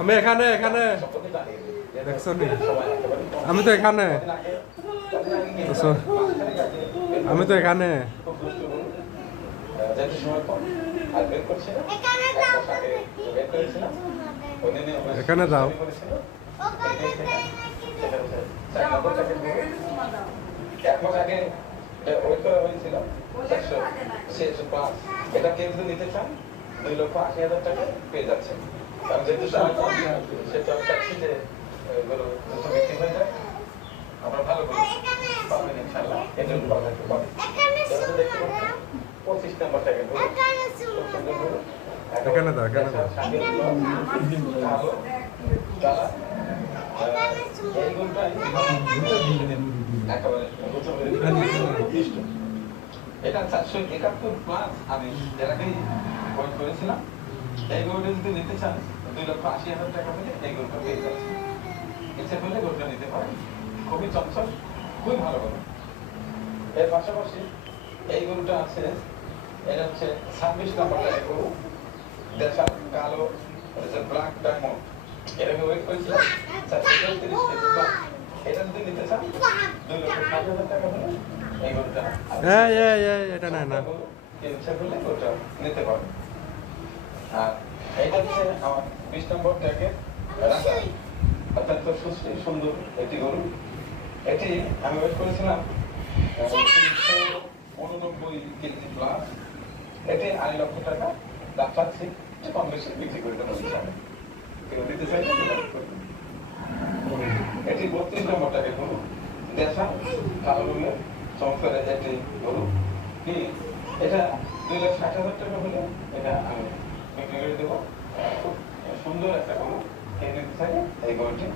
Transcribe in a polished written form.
আমি এখানে দেখছো নি? আমি তো এখানে আমি তো এখানে এখানে যাও। এটা কেউ যদি নিতে চান 2,80,000 টাকা পেয়ে যাচ্ছেন। কারণ যেহেতু সেটা চাচ্ছি যে এগুলো বিক্রি হয়ে যায়, আমরা ভালো করে পাবেন ইনশাআল্লাহ। এটা দেখতে পাবেন 25 নম্বর টাকা এখানে দাও, এখানে দাও। এটা 471 প্লাস আমি এলাকায় পয়েন্ট করেছিলাম। এই গরুটা যদি নিতে চান 2,80,000 টাকা হলে এই গরুটা পেয়ে যাচ্ছে। ইচ্ছে করলে গরুটা নিতে পারেন, খুবই চঞ্চল, খুবই ভালো গরু। এর পাশাপাশি এই গরুটা আছে, এটা হচ্ছে 26 নম্বর টাকা গরু, দেশাল কালো ব্ল্যাক ডায়মন্ড। এটাকে ওয়েট করেছিলাম 430 কেজি প্লাস। এটা যদি নিতে চান 2,60,000 টাকা হলে এই গরুটা এটা না না ইচ্ছা করলে গরুটা নিতে পারেন। আর এইটা হচ্ছে আমার 20 নম্বর ট্যাগের রাজা, অত্যন্ত সুস্থ সুন্দর একটি গরু। এটি আমি ওয়েট করেছিলাম 389 কেজি প্লাস। এটি 2.5 লক্ষ টাকা দাম চাচ্ছি, কম বেশি বিক্রি করে দেবো ইনশাআল্লাহ। কেউ নিতে চাইলে এটি 32 নম্বর ট্যাগের গরু, দেশা কালো রঙের চমৎকার একটি গরু। কি এটা 2,60,000 টাকা হলে এটা আমি বিক্রি করে দেবো। খুব সুন্দর একটা গরু, কেউ নিতে চাইলে এই গরুটি